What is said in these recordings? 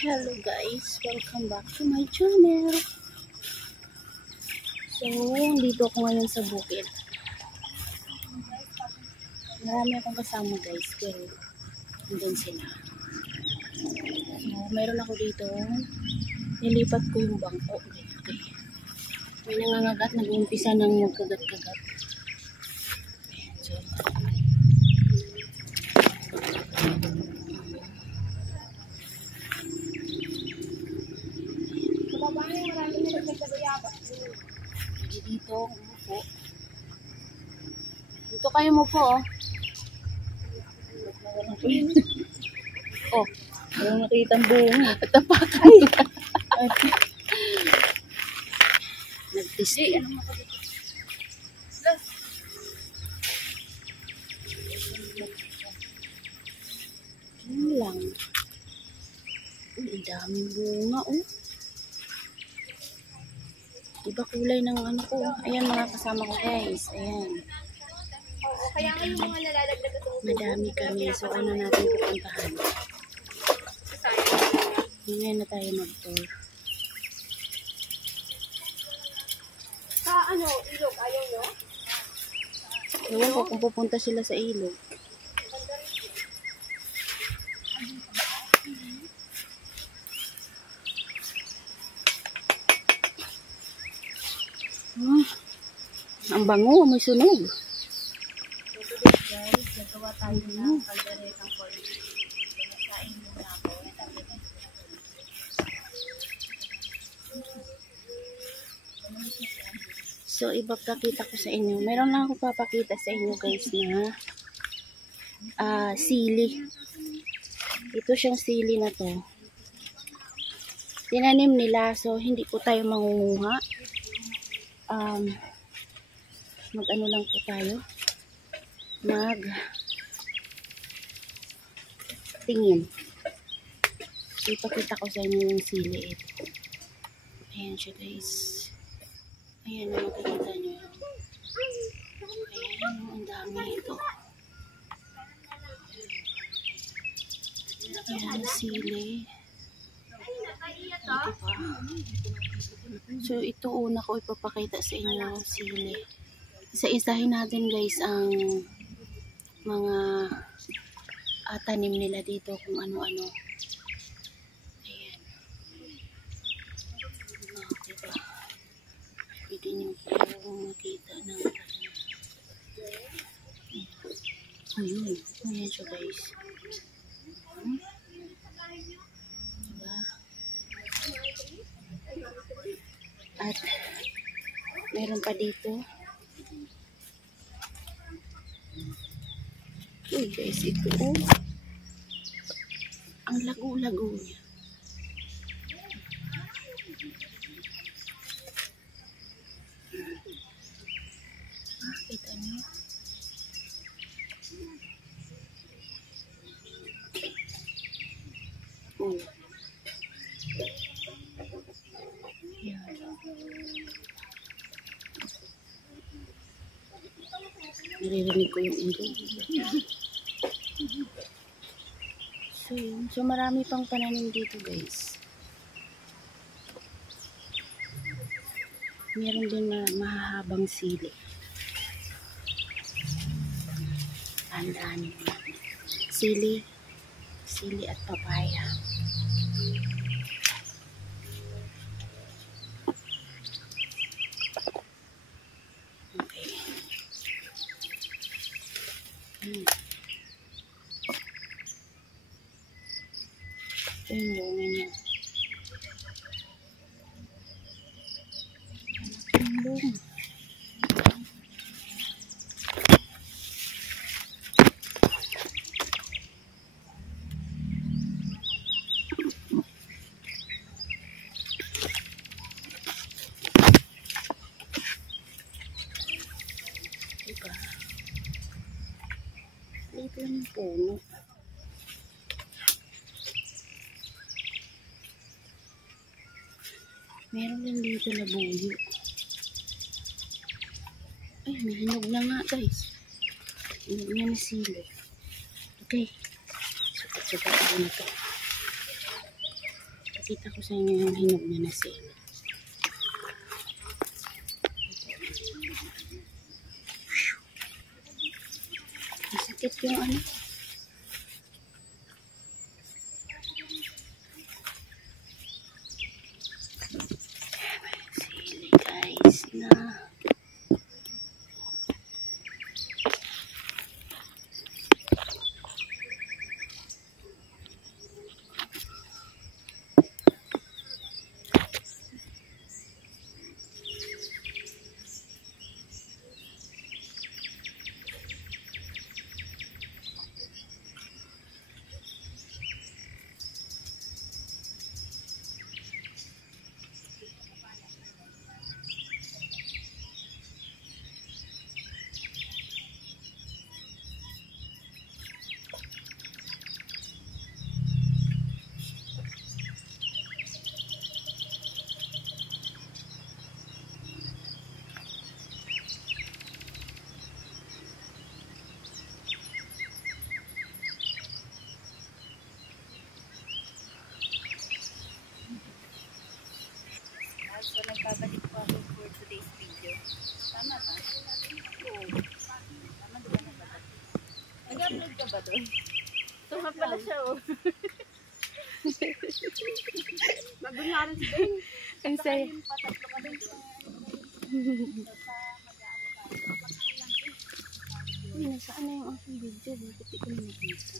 Hello guys, welcome back to my channel. So, dito ako ngayon sa bukid. Marami akong kasama guys, pero andun sila. So, meron ako dito, nilipat ko yung bangko. Okay. May nangangagat, nag-uumpisa ng magkagat-kagat. So, dito, umupo. Dito kayo mo po, oh. Oh, walang nakita ang bunga. Tapakay. Nag-testi. Ano lang. Ang daming bunga, oh. Iba kulay ng ano ko. Ayan mga kasama ko guys. Ayan. Oo, kaya nga yung mga nalalaglag na Madami kami. So ano natin pupuntahan. Ngayon na tayo mag-tour. sa ano, ilog, ayaw nyo? Ewan ko kung pupunta sila sa ilog. Ang bango, may sunog. Guys, nagawa tayo ng kalderetang corn beef. Pinasain muna ako. So, ipapakita ko sa inyo. Meron lang ako papakita sa inyo guys na sili. Ito siyang sili na to. Tinanim nila, so hindi po tayo mangunguha. Mag-ano lang po tayo. Tingin. So, ipakita ko sa inyo yung sili ito. Ayan siya guys. Ayan yung makikita nyo. Ayan, ang dami ito. Ayan ang sili. Ito pa. So, ito una ko ipapakita sa inyo sili. Isa-isahin natin guys ang mga tanim nila dito kung ano-ano. Ayan. Diba? Pwede nyo po makita ng ayun. Ayan siya guys. Diba? At meron pa dito. Uy guys, ito oh. Ang lago-lago niya. Kita niyo? Oh. Yan. Naririnig ko yung ilog. So yun. So marami pang pananim dito guys. Meron din na mahahabang sili. Tandaan natin. Sili at papaya. Okay. Ito yung bunga niya. Ang bunga. Diba? Dito yung puno. Meron din dito na buyo. Ay, may hinog na nga guys. Hinog na sili. Okay. Sukat-sukat ko na to. Ipapakita ko sa inyo yung hinog niya na sili. Masakit yung ano. Sili guys na. So, nagbabalik po ako for today's video. Tama ba? Oo. Tama, di ba nagbabalik? Nag-upload ka ba doon? Tuma pala siya, oh. Magunyaran si Ben. Ang saya. Patatlo ka din. Uy, nasaan na yung aking video? Bakit di ko na nakita?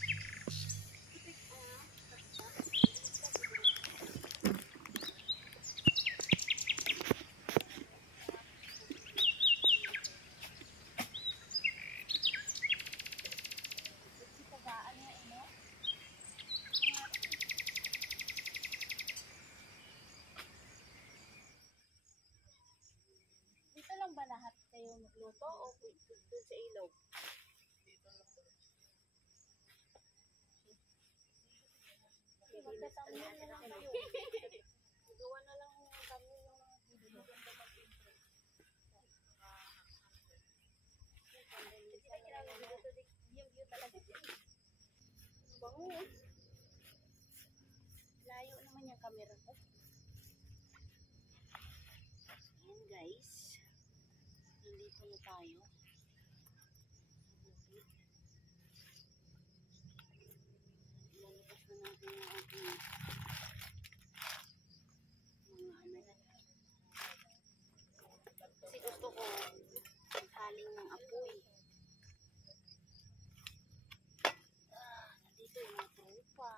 Dito lang ba lahat kayo magluto o doon sa ilog? Magtatamlin na lang kayo. Gawa na lang kami yung mga video. Yung view talaga dyan. Bango. Layo naman yung camera ko. Ayan guys. Nandito na tayo. Lalabas na natin yung ating mga ano. Kasi gusto ko maghaling ng apoy. Nandito yung mga tropa.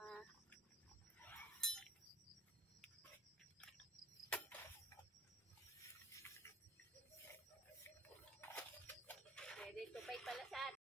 Pwede tupay pala sa